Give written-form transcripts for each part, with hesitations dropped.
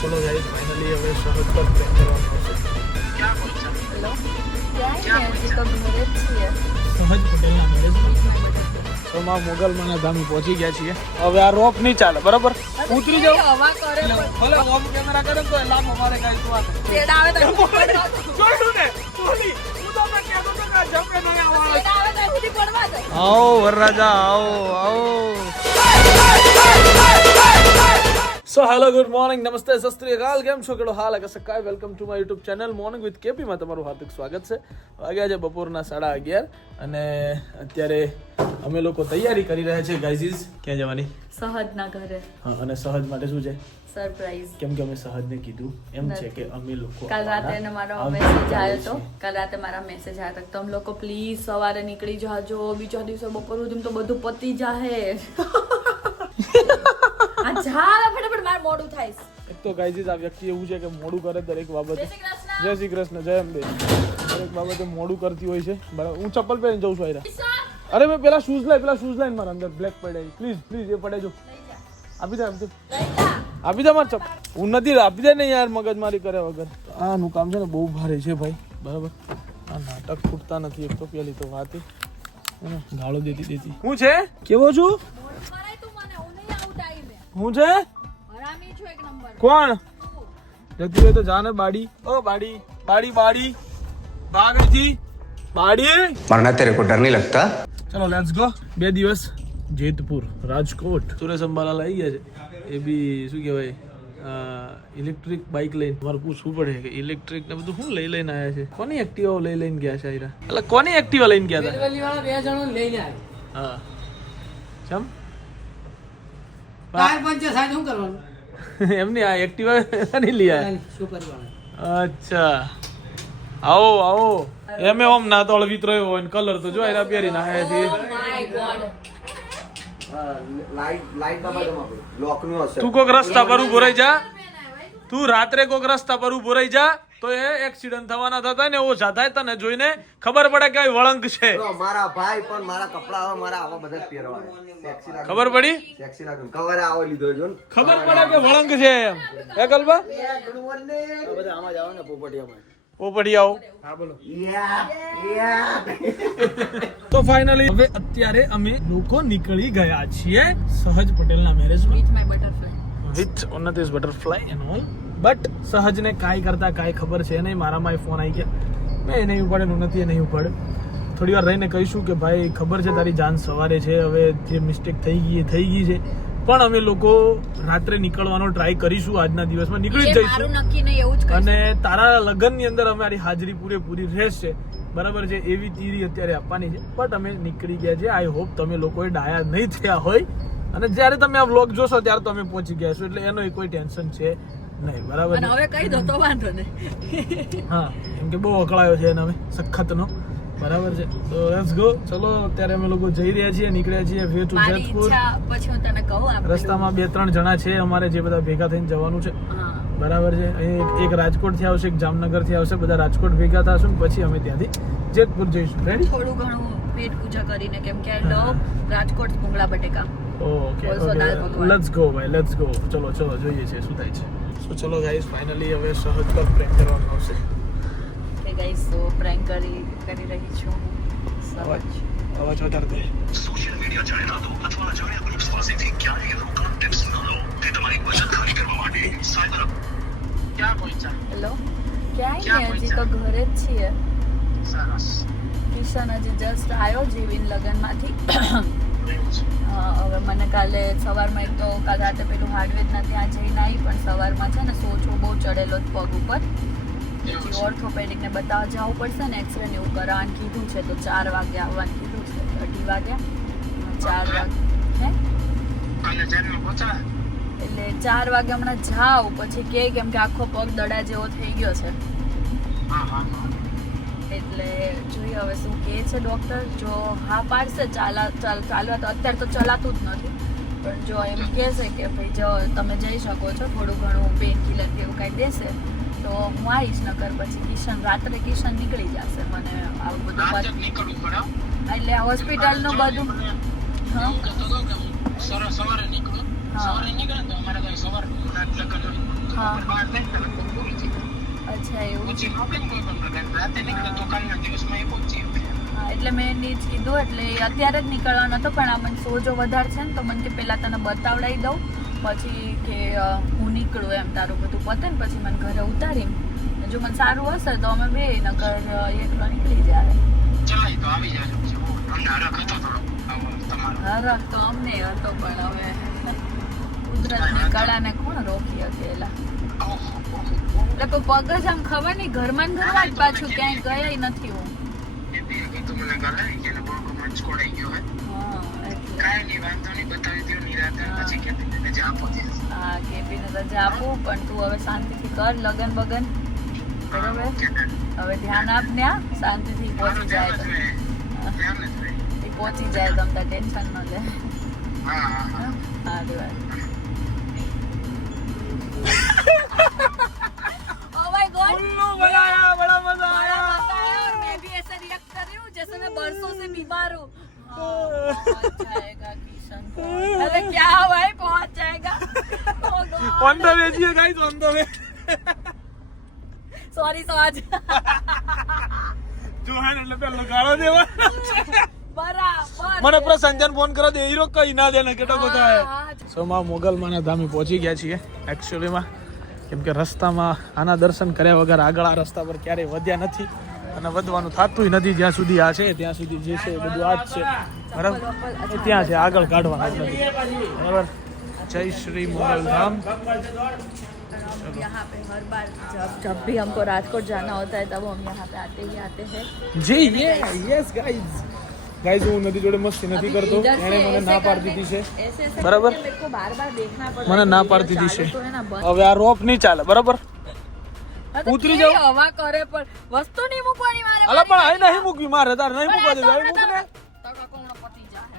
चलो guys finally હવે સહજ પર પ્રેમ કરવાનો છે. क्या बोलता हेलो क्या है जी तो घरे છીએ સહજ પટેલના મેરેજમાં તો માં મોગલમાના ધામ પહોંચી ગયા છીએ. હવે આ રોપ નહીં ચાલે બરાબર, ઉતરી જાવ હવા કરે ભલે ઓમ કેમેરા કરે તો લાભ અમારે કાઈ તો વાત તેડ આવે તો જોઈલું ને સોલી હું તો મેં કહેતો તો કે જમે નહીં આવવાનો. તેડ આવે તો સુધી પડવા દે. આવો વરરાજા આવો. સો હેલો ગુડ મોર્નિંગ નમસ્તે સત શ્રી અકાલ, કેમ છો કેડો હાલ કસે કાય welcome to my YouTube channel morning with KP માં તમારું હાર્દિક સ્વાગત છે. વાગ્યા છે બપોરના 11:30 અને અત્યારે અમે લોકો તૈયારી કરી રહ્યા છે ગાઈઝ. ક્યાં જવાની? સહજના ઘરે. હા, અને સહજ માટે શું છે સરપ્રાઈઝ. કેમ કે અમે સહજને કીધું એમ છે કે અમે લોકો કાલ રાતે મારો મેસેજ આવ્યો તો તમે લોકો પ્લીઝ સવારે નીકળી જાજો, બીજા દિવસે બપોર સુધી તો બધું પતી જાહે. આ જા ફટાફટ માર મોડું થાય. એક તો ગાઈઝ આ વ્યક્તિ એવું છે કે મોડું કરે દરેક બાબતે. જય શ્રી કૃષ્ણ, જય અંબે. દરેક બાબતે મોડું કરતી હોય છે. બરાબર, હું ચપ્પલ પહેરીને જઉં છું આયરા. અરે મેં પેલા શૂઝ લાઈ મારા અંદર બ્લેક પડ્યા. પ્લીઝ એ પડે જો. આપી દે મારે ચપ્પલ. હું નથી આપી દે ને યાર, મગજમારી કરે વગર. આનું કામ છે ને બહુ ભારે છે ભાઈ. બરાબર, આ નાટક ફૂટતા નથી. એક તો પેલી તો વાત ગાળો દેતી હું છે કેવો છું હું છે કોણ જતી હોય તો જાને બાડી. ઓ બાડી ભાગ નથી બાડી. मरना तेरे को डर नहीं लगता? चलो लेट्स गो. 2 દિવસ જેતપુર રાજકોટ. સુરેશ અંબાલાલ આવી ગયા છે. એ બી શું કહેવાય ઇલેક્ટ્રિક બાઇક લઈને. મારે પૂછવું પડે કે ઇલેક્ટ્રિક ને બધું શું લઈને આવ્યા છે. કોની એક્ટિવા લઈને ગયા છે આયરા? એટલે કોની એક્ટિવા લઈને ગયા હતા? वाला 2 जणो લઈને આવ્યા. હા ચમ ટાયર પંચર સાઈડ શું કરવાનું? એમની આ એક્ટિવા નહીં લઈ આવ્યા. સુપર વાળા. અચ્છા આવો એમે ઓમ ના તો વિતરો હોય ને કલર તો જોઈ પહેરી નાખે છે. તું કોક રસ્તા પર ઉભો રહી જા. તું રાત્રે કોક રસ્તા પર ઉભો રહી જા તો એ એક્સિડન્ટ થવાના થતા ને ઓછા થાય. તને જોઈને ખબર પડે કે વળંક છે. મારા ભાઈ પણ મારા કપડા હવે મારા આવા બધા પહેરવા સેક્સી લાગે. ખબર પડી? સેક્સી લાગે. કવર આવો લીધો જો ને. ખબર પડે કે વળંક છે એમ. હે કલ્પા? બધા આમાં જાવ ને પોપટિયામાં. પોપડિયાઓ. હા બોલો. તો ફાઇનલી હવે અત્યારે અમે લોકો નીકળી ગયા છીએ સહજ પટેલના મેરેજમાં. Meet my butterfly. વિથ ઓનતીસ બટરફ્લાય એન્ડ ઓલ. બટ સહજને કાંઈ કરતા કાંઈ ખબર છે નહીં. મારામાં ફોન આવી ગયા, મેં નહીં ઉપાડેલું નથી, એ નહીં ઉપાડે. થોડી વાર રહીને કહીશું કે ભાઈ ખબર છે તારી જાન સવારે છે, હવે જે મિસ્ટેક થઈ ગઈ છે, પણ અમે લોકો રાત્રે નીકળવાનો ટ્રાય કરીશું. આજના દિવસમાં નીકળી જ જઈશું અને તારા લગ્નની અંદર અમારી હાજરી પૂરેપૂરી રહેશે. બરાબર છે, એવી તીરી અત્યારે આપવાની છે. બટ અમે નીકળી ગયા છે. આઈ હોપ તમે લોકોએ ડાયા નહીં થયા હોય અને જ્યારે તમે આ વ્લોગ જોશો ત્યારે તો અમે પહોંચી ગયા છો, એટલે એનો કોઈ ટેન્શન છે નહીં. બરાબર, હવે કહી દો તો વાંધો નહીં. હા, કેમ કે બહુ અકળાયો છે એને હવે સખતનો. બરાબર છે, તો લેટ્સ ગો. ચલો અત્યારે અમે લોકો જઈ રહ્યા છીએ, નીકળ્યા છીએ વે ટુ જેતપુર. પછી હું તને કહું રસ્તામાં 2-3 જણા છે અમારે જે બધા ભેગા થઈને જવાનું છે. બરાબર છે, એક રાજકોટ થી આવશે, એક જામનગર થી આવશે. બધા રાજકોટ ભેગા થશું ને પછી અમે ત્યાંથી જેતપુર જઈશું. રેડી? થોડું ઘણું પેટ પૂજા કરીને, કેમ કે I love રાજકોટ ભૂંગળા બટેકા. ઓકે લેટ્સ ગો ભાઈ, લેટ્સ ગો. ચલો જોઈએ છે શું થાય છે. સો ચલો ગાઈસ ફાઇનલી હવે સહજ પર પ્રેમ કરવાનું આવશે. કે ગાઈસ તો પ્રેન્ક કરી રહી છું. અવાજ વધારે દે. સોશિયલ મીડિયા જાહેરાતો અથવા અજાણ્યા ગ્રુપ્સ પાસેથી ક્યારેય રોકાણ ટિપ્સ ન લો. તે તમારી બચત ખાલી કરવા માટે સાયબર क्या बोलता હેલો ક્યાંય નહીં, હજી તો ઘરે જ છીએ. સરસ. કિશન હજી જસ્ટ આવ્યો જીવીન લગનમાંથી. હવે મને કાલે સવારમાં એક તો કાલ રાતે પેલું હાર્ડવેરના ત્યાં જઈને આવી, પણ સવારમાં છે ને સોચો બહુ ચડેલો જ પગ ઉપર. પછી ઓર્થોપેડિક ને બતાવવા જવું પડશે ને, એક્સરે ને એવું કરાવવાનું કીધું છે. તો 4 વાગે આવવાનું કીધું છે. 2:30 વાગ્યા 4 વાગે હે કાલે જન્મ પહોંચા એટલે 4 વાગે હમણાં જાઉં પછી કેમ કે આખો પગ દડા જેવો થઈ ગયો છે. હા એટલે જોઈએ હવે શું કહે છે ડૉક્ટર. જો હા પાડશે ચાલવા તો અત્યારે તો ચલાતું જ નથી, પણ જો એમ કહેશે કે ભાઈ જો તમે જઈ શકો છો, થોડું ઘણું પેન કિલર કે એવું કાંઈ દેશે તો હું આવીશ. નકર પછી રાત્રે કિશન નીકળી જશે. મને આવું બધું નીકળવું પડે. એટલે હોસ્પિટલનું બધું. હા સવારે નીકળું. સવારે નીકળે તો અમારે કઈ સવાર લગ્ન હા. બહાર જાય તો લગભગ પૂરું થઈ જાય. અચ્છા એવું પહોંચી ન હોય ને કોઈ પણ પ્રકારની. રાતે નીકળે તો કાલના દિવસમાં એ પહોંચી શકે. હા, એટલે મેં એને જ કીધું એટલે અત્યારે જ નીકળવાનો હતો પણ આ મને સોજો વધારે છે ને તો મને કે પહેલાં તને બતાવડાવી દઉં પછી કે હું નીકળું એમ તારું બધું પતે ને પછી મને ઘરે ઉતારીને જો મને સારું હશે તો અમે બે નકર એકલો નીકળી જાય. ચાલ તો આવી જાજો પછી. અમને હરખ હતો થોડો આવો તમારો. હરખ તો અમને હતો પણ હવે કુદરતની કળાને કોણ રોકી અકેલા. ઓહો, ઓહો. એટલે પગ જ આમ ખબર નહીં ઘરમાં ને ઘરમાં જ પાછું ક્યાંય ગયા નથી હું. એ બી કીધું મને ગલાઈ ગયો ને બહુ મંચકોડાઈ ગયો હોય. હા એટલે કાંઈ નહીં, વાંધો નહીં, બતાવી દો નિરાંતે. પછી કહેતી રજા આપો ત્યાં. હા કેપીને રજા આપું પણ તું હવે શાંતિથી કર લગન બગન બરોબર. Okay, done. હવે ધ્યાન આપ ને આ શાંતિથી પહોંચી જાય તો ધ્યાન જ રહે. એ પહોંચી જાય તો અમને ટેન્શન ન લે. હા, હા, હા. હા દેવાય. Oh my God! उल्लू बनाया, बड़ा मजा बड़ा आया। मजा आया और मैं भी ऐसा रिएक्ट कर रही हूँ जैसे मैं बरसों से बीमार हूँ. पहुंच जाएगा किशन. अरे क्या भाई पहुंच जाएगा. Oh God. On the way છીએ guys, on the way. Sorry Swaj. જો હે ને એટલે પેલો ગાળો દેવા. બરાબર. મને પ્રસંજન ફોન કરો દે હીરો કઈ ના દે ને કેટલો બધો હા, હે. હા. સો માં મોગલમાના ધામે પહોંચી ગયા છીએ એકચ્યુઅલી માં કેમ કે રસ્તામાં આના દર્શન કર્યા વગર આગળ આ રસ્તા પર ક્યારેય વધ્યા નથી અને વધવાનું થતું નથી જ્યાં સુધી આ છે ત્યાં સુધી જે છે એ બધું આ જ છે બરાબર એ ત્યાં છે આગળ કાઢવાના જ નથી બરાબર. જય શ્રી મોગલ ધામ. यहाँ पे हर बार जब भी हमको राजकोट जाना होता है तब हम यहाँ पे आते हैं જી યસ ગાઈઝ હું નદી જોડે મસ્તી નથી કરતો એણે મને ના પાડી દીધી છે બરાબર મને ના પાડી દીધી છે હવે આ રોપ નહીં ચાલે બરાબર ઉતરી જાવ હવા કરે પણ વસ્તુ નહીં મૂકવાની મારે અલા પણ અહીં નહીં મૂકવી મારે તાર નહીં મૂકવા દેવી અહીં મૂક ને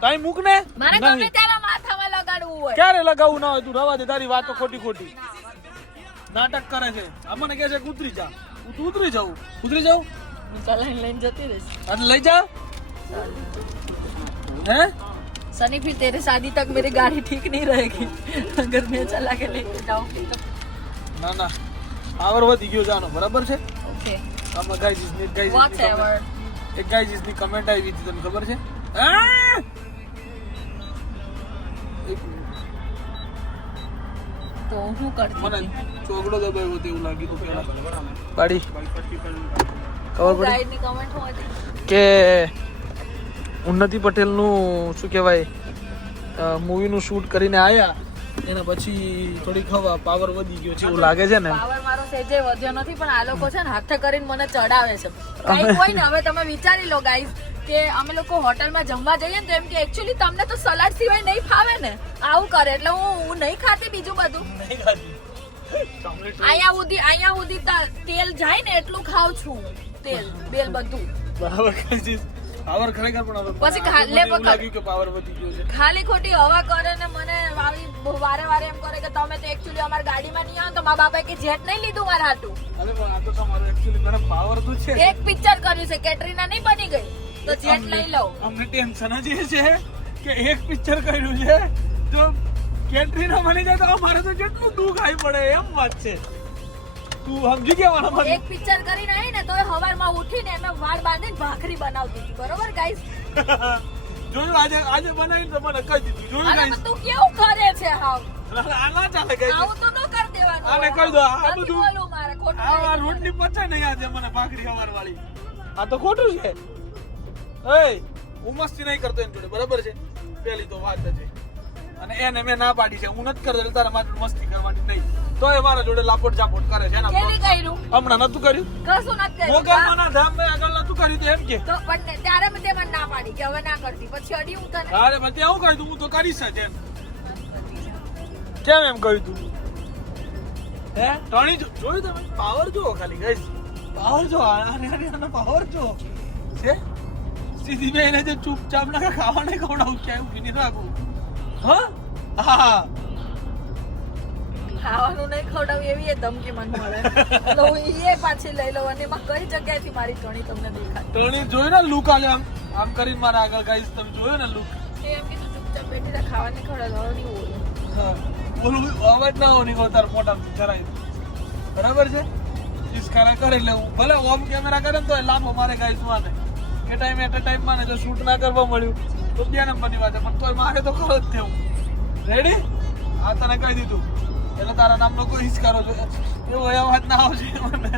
તાઈ મૂક ને મારે ગમે નહીં ત્યારે માથામાં લગાડવું હોય ક્યારે લગાવવું ના હોય તું રવા દે તારી વાતો ખોટી ખોટી નાટક કરે છે આ મને કહે છે કે ઉતરી જા હું ઉતરી જાઉં ચલાઈને લઈને જતી રહીશ અને લઈ જા હે सनी फिर तेरे शादी तक मेरी गाड़ी ठीक नहीं रहेगी अगर मैं चला के लेके जाऊंगी तो ના ના પાવર વધી ગયો જાનો બરાબર છે ओके આમાં ગાઈઝ ની whatever એક ગાઈઝ ની કમેન્ટ આવી હતી તને ખબર છે આ! એક तो હું કરતી મને હતી ચોગડો દબાવ્યો હતો એવું લાગ્યું હતું પેલા પાડી ખબર પડી ગાઈડ ની કમેન્ટ હું હતી કે ઉન્નતિ પટેલનું શું કહેવાય મૂવીનું શૂટ કરીને આવ્યા એના પછી થોડીક હવા પાવર વધી ગયો છે એવું લાગે છે ને પાવર મારો સેજે વધ્યો નથી પણ આ લોકો છે ને હાથે કરીને મને ચડાવે છે કઈ કોઈ ને હવે તમે વિચારી લો ગાઈઝ કે અમે લોકો હોટલમાં જમવા જઈએ ને તો એમ કે એકચ્યુઅલી તમને તો સલાડ સિવાય નહીં ફાવે ને આવું કરે એટલે હું નહીં ખાતી બીજું બધું અહીંયા સુધી તેલ જાય ને એટલું ખાઉં છું તેલ બેલ બધું બરાબર પાવર ખરેખર પણ હવે પછી ખાલે મને એવું પકડ. લાગ્યું કે પાવર વધી ગયો છે ખાલી ખોટી હવા કરે ને મને વારે વારે એમ કરે કે તમે તો એકચ્યુઅલી અમારી ગાડીમાં નહીં આવો તો મારા બાપાએ કે જેટ નહીં લીધું મારા હાટું અરે પણ આ તો તમારું એકચ્યુઅલી મેડમ પાવર તો છે એક પિક્ચર કર્યું છે કેટરીના નહીં બની ગઈ તો જેટ લઈ લઉં અમને ટેન્શન જ એ છે કે એક પિક્ચર કર્યું છે જો કેટરીના બની જાય તો અમારે તો કેટલું દુઃખ આવી પડે એમ વાત છે તું સમજી ગયા મારા મને એક પિક્ચર કરીને આવી ને તો હવારમાં ઉઠીને એમે વાળ બાંધીને ભાખરી બનાવતી હતી બરોબર ગાઈસ જોયું આજે બનાવીને તો મને કહી દીધું જોયું અને guys? તું કેવું કરે છે હાવ આ ના ચાલે guys. આવું તો ન કર દેવાનું આને કહી દો, આ નથી બધું- બોલવું મારે ખોટું આ નહીં રોટલી પચે નહીં આજે મને ભાખરી હવાર વાળી આ તો ખોટું છે એય હું મસ્તી નહીં કરતો એમ જોડે બરાબર છે પેલી તો વાત છે અને એને મેં ના પાડી છે હું નથી કરતો એટલે તારે મારે મસ્તી કરવાની નહીં તો એ મારા જોડે લાપોટ ચાપોટ કરે છે એના કેવી કર્યું હમણાં નતું કર્યું કશું નથી કર્યું મોગલમાના ધામ મેં આગળ નતું કર્યું તો એમ કે તો પણ ત્યારે મેં તે મને ના પાડી કે હવે ના કરતી પછી અડી હું તને અરે મને એવું કહ્યું તું હું તો કરીશ જ એમ કેમ એમ કહ્યું તું હે ટણી જોયું તમે પાવર જુઓ ખાલી ગઈશ પાવર જો આને પાવર જો છે સીધી મેં એને જે ચૂપચાપ ના ખાવાને ખવડાવું ક્યાંય ઊભી નહીં રાખું હા હા ખાવાનું નહીં ખવડાવું એવી એ ધમકી મને મળે તો હું એ પાછી લઈ લઉં અને એમાં કઈ જગ્યાએથી મારી ટણી તમને દેખાય ટણી જોયું ને લુક આજે આમ આમ કરીને મારા આગળ ગાઈશ તમે જોયું ને લુક એમ કીધું ચૂપચાપ બેઠી ખાવાની ખવડાવવાનું નહીં બોલું બોલું અવાજ ના હોય નહીં તાર મોટા જરાય બરાબર છે ઇસ્કારા કરી લઉં ભલે ઓમ કેમેરા કરે ને તો લાંબો મારે ગાઈસ માને કે ટાઈમ એટ અ ટાઈમ માને જો શૂટ ના કરવા મળ્યું તો 2 નંબરની વાત છે પણ તોય મારે તો ખરો જ થયું રેડી આ તને કહી દીધું એટલે તારા નામનો કોઈ ઇસ્કારો છે એવો અવાજ ના આવશે મને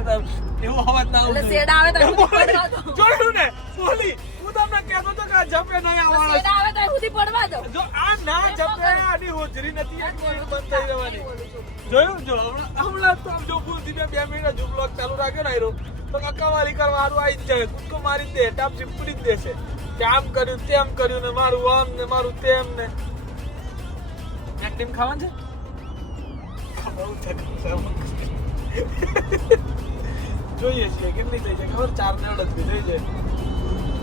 એવો અવાજ ના એટલે આવશે શેડ આવે તો સુધી પડવા દો જોયું ને બોલી હું તમને કહેતો તો કે આ જપે નહીં આવવાનો શેડ આવે તો સુધી પડવા દો જો આ ના જપે આની હોજરી નથી એટલી બંધ થઈ રહેવાની જોયું જો હમણાં તો આમ જો ભૂલથી મેં 2 મિનિટ જો બ્લોગ ચાલુ રાખ્યો ને આયરો તો કકાવારી કરવા હારું આવી જ જાય કૂદકો મારી દે ટાપ ચીપડી જ દેશે કે આમ કર્યું તેમ કર્યું ને મારું આમ ને મારું તેમ ને એક ટીમ ખાવાનું છે બહુ થકી જોઈએ છીએ કેટલી થઈ છે ખબર 4 ને 8 થઈ જાય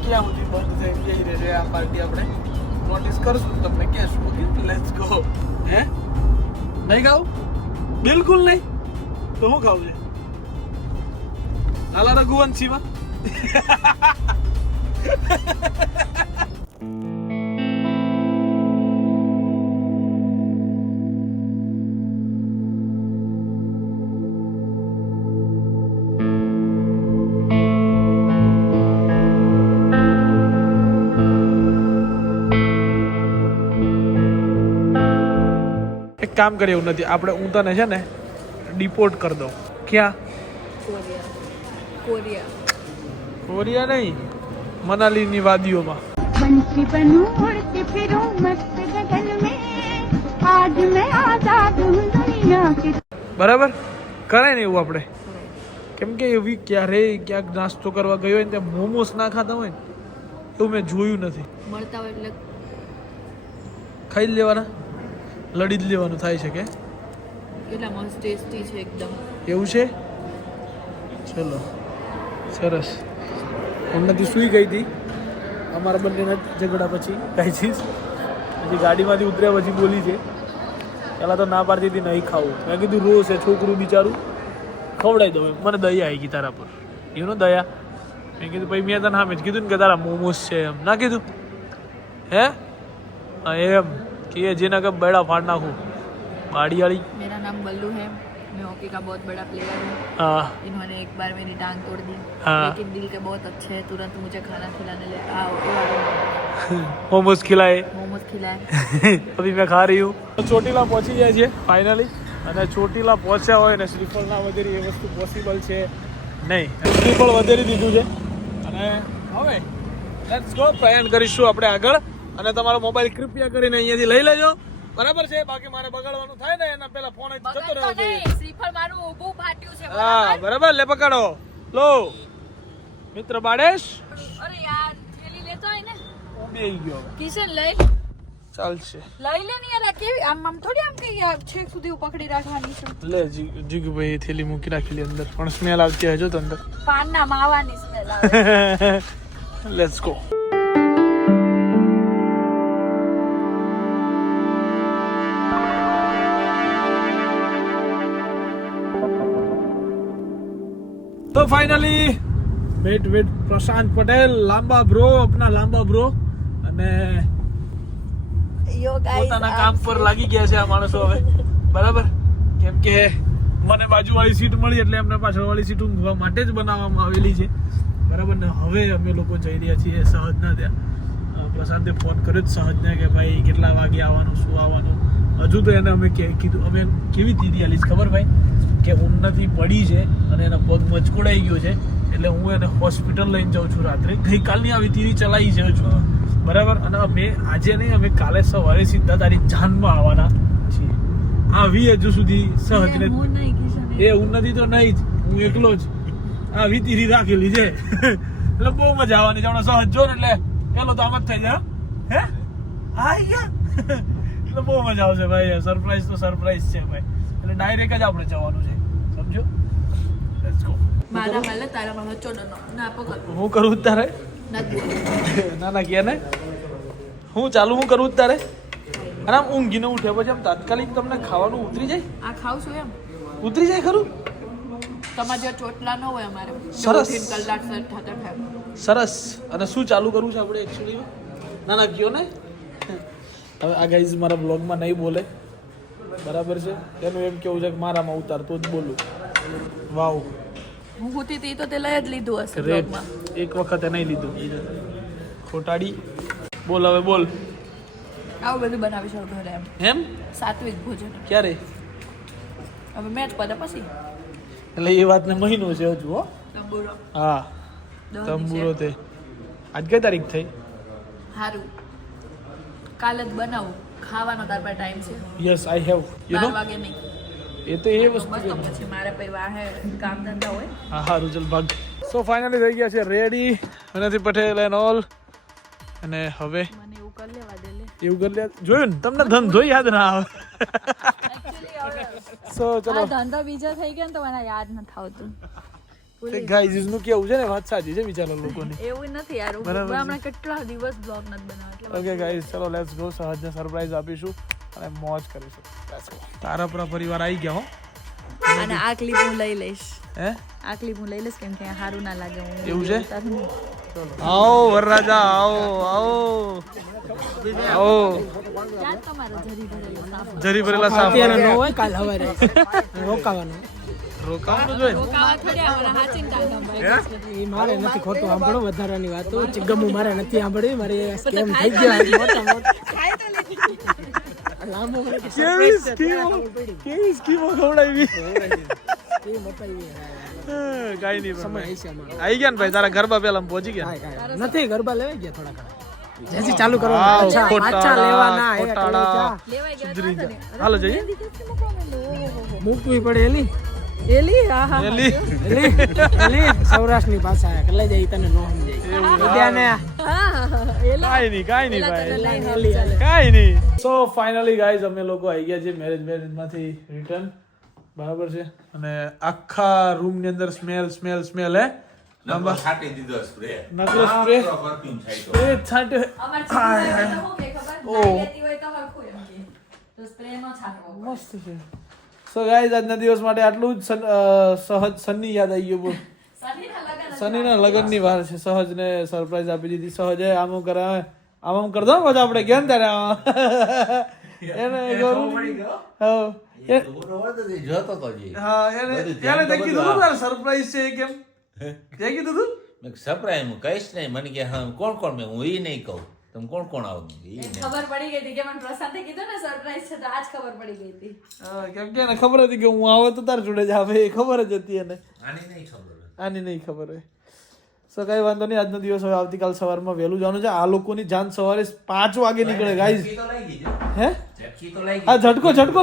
ક્યાં સુધી બંધ થઈ જઈ રહે છે આ પાર્ટી આપણે નોટિસ કરશું તમને કહેશું ઓકે લેટ્સ ગો હે નહીં ખાવું બિલકુલ નહીં તો હું ખાવું છે લાલા રઘુવંશીમાં એક કામ કરીએ એવું નથી આપણે હું તને છે ને ડિપોર્ટ કરી દઉં ક્યાં કોરિયા નહીં મનાલીની વાદીઓમાં बंसी बनूं उड़ के फिरूं मस्त गगन में आज मैं आजाद हूँ दुनिया के બરાબર કરાય ને એવું આપણે કેમ કે એવી ક્યારેય ક્યાંક નાસ્તો કરવા ગયો હોય ને ત્યાં મોમોસ ના ખાતા હોય ને એવું મેં જોયું નથી મળતા હોય એટલે ખાઈ જ લેવાના લડી જ લેવાનું થાય છે કે કેટલા મસ્ત ટેસ્ટી છે એકદમ એવું છે ચલો સરસ હમણાંથી સૂઈ ગઈ હતી અમારા બંનેના ઝઘડા પછી કાંઈ ચીજ હજી ગાડીમાંથી ઉતર્યા પછી બોલી છે પહેલાં તો ના પાડતી હતી નહીં ખાવું મેં કીધું રોજ છે છોકરું બિચારું ખવડાવી દઉં મને દયા આવી ગઈ તારા પર એનો દયા મેં કીધું ભાઈ મેં તને સામે જ કીધું ને કે તારા મોમોસ છે એમ ના કીધું હે હા એમ कि ये जिना का बड़ा फाड़ नाखू गाड़ी वाली मेरा नाम बल्लू है मैं हॉकी का बहुत बड़ा प्लेयर हूँ हाँ इन्होंने एक बार मेरी टांग तोड़ दी हाँ। लेकिन दिल के बहुत अच्छे हैं तुरंत मुझे खाना खिलाने ले आओ मोमोज खिलाए मोमोज खिलाए अभी मैं खा रही हूँ तो ચોટીલા પહોંચી જાય છે ફાઇનલી અને ચોટીલા પહોંચ્યા હોય ને શ્રીફળ ના વધેરી એ વસ્તુ પોસિબલ છે નહીં શ્રીફળ વધેરી દીધું છે અને હવે લેટ્સ ગો પ્રયાણ કરીશું આપણે આગળ અને તમારો મોબાઈલ કૃપયા કરીને અહીંયાથી લઈ લેજો બરાબર છે બાકી મારે બગાડવાનું થાય ને એના પહેલા ફોન જ જતો રહેવો જોઈએ શ્રીફળ મારું ઊભું ફાટ્યું છે હા બરાબર લે પકડો લો મિત્ર બાડેશ અરે યાર થેલી લેતો હોય ને હું બેહી ગયો કિશન લઈ ચાલશે લઈ લે ને યાર કેવી આમ થોડી આમ કે યાર છેક સુધી પકડી રાખવાની છે લે જીગુભાઈ થેલી મૂકી રાખેલી અંદર પણ સ્મેલ આવતી હજુ તો અંદર પાનના માવાની સ્મેલ આવે લેટ્સ ગો तो फाइनली वेट प्रशांत पटेल लांबा ब्रो अपना लांबा ब्रो અને યો ગાઈસ પોતાના કામ પર લાગી ગયા છે આ માણસો હવે બરાબર કેમ કે મને બાજુવાળી સીટ મળી એટલે એમને પાછળવાળી સીટ ઊંઘવા માટે જ બનાવવામાં આવેલી છે બરાબર ને હવે અમે લોકો જઈ રહ્યા છીએ સહજના ત્યાં પ્રશાંતે ફોન કર્યો જ સહજને કે ભાઈ કેટલા વાગે આવવાનું શું આવવાનું હજુ તો એને અમે કીધું અમે કેવી તીરી આલીશ ખબર ભાઈ કે ઉન્નતિ પડી છે અને એના પગ મચકોડાઈ ગયો છે એટલે હું એને હોસ્પિટલ લઈને જાઉં છું રાત્રે ગઈકાલની આવી તીરી ચલાવી છે હજુ બરાબર અને અમે આજે નહીં અમે કાલે સવારે સીધા તારી જાનમાં આવવાના છીએ આવી હજુ સુધી સહજને એ ઉન્નતિ તો નહીં જ હું એકલો જ આવી તીરી રાખેલી છે એટલે બહુ મજા આવવાની છે હમણાં સહજ જો ને એટલે પેલો તો આમ જ થઈ જાય હે હા એટલે બહુ મજા આવશે ભાઈ સરપ્રાઈઝ તો સરપ્રાઈઝ છે ભાઈ એટલે ડાયરેક્ટ જ આપણે જવાનું છે સમજો લેટ્સ ગો મારા માલે તારા માં ચોડનો ના પકડ હું કરું જ તારે ના ના કે ને હું ચાલુ હું કરું જ તારે અને આમ ઊંઘીને ઉઠે પછી આમ તાત્કાલિક તમને ખાવાનું ઉતરી જાય આ ખાવ છું એમ ઉતરી જાય ખરું તમારે જે ચોટલા ન હોય અમારે સરસ. 2-3 કલાક સર થતા થાય સરસ અને શું ચાલુ કરવું છે આપણે એકચ્યુઅલી ના ના કયો ને હવે આ ગાઈઝ મારા બ્લોગમાં નહીં બોલે બરાબર છે એનું એમ કેવું છે કે મારામાં ઉતાર તો જ બોલું વાવ હું હોતી હતી તો તે લઈ જ લીધું હશે રેટ બ્લોગમાં. એક વખતે નહીં લીધું ખોટાડી બોલ હવે બોલ આવું બધું બનાવી શકો ઘરે એમ એમ સાત્વિક ભોજન ક્યારે હવે મેચ પડે પછી એટલે એ વાતને મહિનો છે હજુ હો તંબુરો હા તંબુરો તે આજ કઈ તારીખ થઈ સારું કાલે જ બનાવું ખાવાનો તાર પર ટાઈમ છે યસ આઈ હેવ યુ 12 નો વાગે નહીં એ તો એ વસ્તુ બસ તો પછી મારે પછી વાહે કામ ધંધા હોય હા હા રૂજલ ભાગ સો ફાઇનલી થઈ ગયા છે રેડી વિનયથી પટેલ એન્ડ ઓલ અને હવે મને એવું કરી લેવા દે લે એવું કરી લે જોયું ને તમને ધંધો યાદ ના આવે એકચ્યુઅલી હવે સો ચલો આ ધંધો બીજો થઈ ગયો ને તો મને યાદ નથી આવતું ગાઈઝ નું કેવું છે ને વાત સાચી છે વિચારો લોકોની એવું નથી યાર બરાબર છે. હમણાં કેટલા દિવસ બ્લોગ નથી બનાવ્યો એટલે ઓકે ગાઈઝ ચલો લેટ્સ ગો સહજને સરપ્રાઈઝ આપીશું અને મોજ કરીશું લેટ્સ ગો તારા પર પરિવાર આવી ગયા હો અને આ ક્લિપ હું લઈ લઈશ હે આ ક્લિપ હું લઈ લઈશ કેમ કે સારું ના લાગે હું એવું છે? ઉતારું નહીં. આવો વરરાજા આવો આવો આવો ક્યાં તમારે જરી ભરેલું સાફ જરી ભરેલા સાફ રોકાવાનું જોઈએ રોકાવા થોડી આવવાના હાચીન ટાંગા ભાઈ મારે નથી ખોટું સાંભળો વધારાની વાતો ચિગમું મારે નથી સાંભળવી મારે સ્કેમ થઈ ખાઈ ગયા મોટા મોટા ખાઈ તો લીધી લાંબો કેવી સ્કીમો ખવડાવી એ મટાવી કાઈ નહીં સમય પણ છે અમારો આવી ગયા ને ભાઈ તારા ગરબા પેલા પહોંચી ગયા કાંઈ કાંઈ નથી ગરબા લેવાઈ ગયા થોડા ઘણા જેથી ચાલુ વાવ, કરવાનું અચ્છા ખોટાડા, પાછા લેવાના હે ખોટાડા. લેવાઈ ગયા સુધરી તો જા. હાલો જઈએ મૂકવી પડે એલી એલી હા હા એલી એલી એલી સૌરાષ્ટ્રની ભાષા કલે જાય તને નો સમજાય બધાને કાઈ નહીં ભાઈ એલી કાઈ નહીં સો ફાઇનલી ગાઈઝ અમે લોકો આવી ગયા છે મેરેજ માંથી રિટર્ન બરાબર છે અને આખા રૂમ ની અંદર સ્મેલ હે નંબર છાંટી દીધો સ્પ્રે નકરો સ્પ્રે પરફ્યુમ છાંટ્યો એ છાંટે અમાર ચીકુ તો હું કે ખબર ઓહ. નાઈ લેતી હોય તો હરખું એમ કે તો સ્પ્રે નો છાંટવો મસ્ત છે સો ગાઈઝ આજના દિવસ માટે આટલું જ સહજ સન્ની યાદ આવી ગયું બોલ સનીના લગ્નની વાર છે સહજને સરપ્રાઈઝ આપી દીધી સહજે આમ કરાવે આમ કર દો પછી આપણે કેમ ત્યારે એને હા જોતો તો જી હા એને ત્યારે તે કીધું હતું તારે સરપ્રાઈઝ છે એ કેમ તે કીધું તું મેં સરપ્રાઈઝ હું કહીશ નહીં મને કે હા કોણ મેં હું ઈ નહીં કહું તમે કોણ આવો ઈ નહીં ખબર પડી ગઈ હતી કે મને પ્રશાંતે કીધું ને સરપ્રાઈઝ છે તો આજ ખબર પડી ગઈ હતી હા, કેમ કે એને ખબર હતી કે હું આવે તો તાર જોડે જ આવે એ ખબર જ હતી એને આની નહીં ખબર આની નહીં ખબર હોય સો કઈ વાંધો નહીં આજનો દિવસ હવે આવતીકાલ સવારમાં વહેલું જવાનું છે આ લોકોની જાન સવારે 5 વાગે નીકળે ગાઈઝ ઝટકી તો લાગી છે હે ઝટકી તો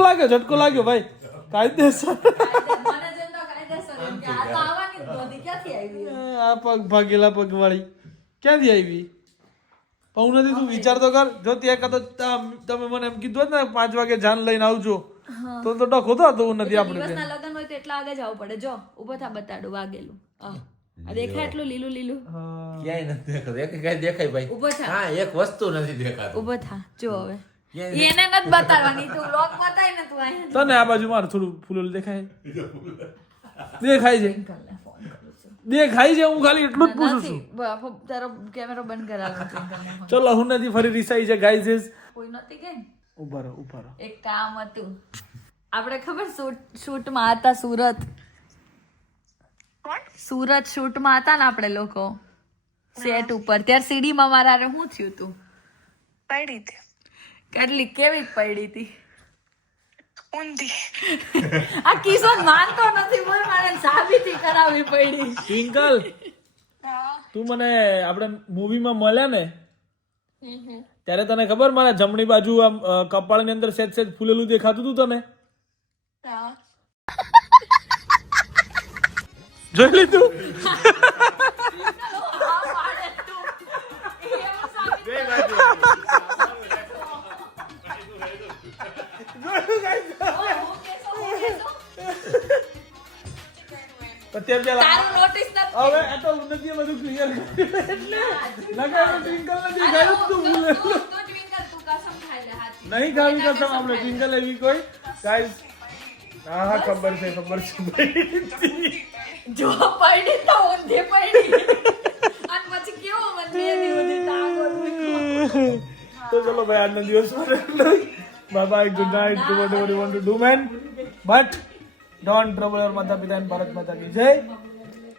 લાગી હા ઝટકો લાગ્યો ભાઈ કાયદેસર મને જેમ તો કાયદેસર એમ કે આ તો આવવાની જ નહોતી ક્યાંથી આવી આ પગ ભાગેલા પગવાળી ક્યાંથી આવી પૌનથી તું વિચાર તો કર જો ત્યાં કાં તો તમે મને એમ કીધું હોત ને 5 વાગે જાન લઈને આવજો તો ડખો તો હતું નથી આપણે દિવસના લગન હોય તો એટલા આગળ જવું પડે જો ઊભો થા બતાડું વાગેલું આ દેખાય એટલું લીલું લીલું ક્યાંય નથી દેખાતું એક કઈ દેખાય ભાઈ ઊભો થા હા એક વસ્તુ નથી દેખાતું ઊભો થા જો હવે એને નથી બતાડવાની તું લોક બતાય ને તું અહીંયા તને આ બાજુ મારું થોડું ફૂલ દેખાય દેખાય છે દેખાય છે હું ખાલી એટલું જ પૂછું છું નથી તારો કેમેરો બંધ કરાવો ચલો હું નથી ફરી રિસાઈ છે ગાઈઝ કોઈ નથી કે ઉભા રહો એક કામ હતું આપણે ખબર શૂટમાં હતા સુરત શૂટમાં હતા ને આપણે લોકો સેટ ઉપર ત્યારે સીડીમાં મારા હારે શું થયું તું પડી હતી કેટલી કેવી પડી હતી ઊંધી આ કિશોર માનતો નથી બોલ મારે સાબિતી કરાવવી પડી ટ્વિંકલ તું મને આપણે મૂવીમાં મળ્યા ને ત્યારે તને ખબર મારા જમણી બાજુ આમ કપાળની અંદર સેજ ફૂલેલું દેખાતું હતું તને જોઈ લીધું તારું નોટિસ હવે આ તો ઉન્નતિએ બધું ક્લિયર કર્યું એટલે લગાવ્યું ટ્વિંકલ ને દેખાયું જ તું ફૂલેલું નહીં ખાવી કસમ આપણે ટ્વિંકલ એવી કોઈ ગાઈસ હા ખબર છે ભાઈ જો પડી તો ઊંધી પડી અને પછી કેવો મને બે દિવસથી તાકો મૂક્યો તો ચલો ભાઈ આજનો દિવસ bye bye good night do vote ever you want to do man but don't trouble your માતા પિતા એન્ડ ભારત માતા કી જય.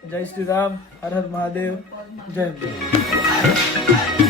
જય શ્રી રામ. હર હર મહાદેવ. જય હિન્દ.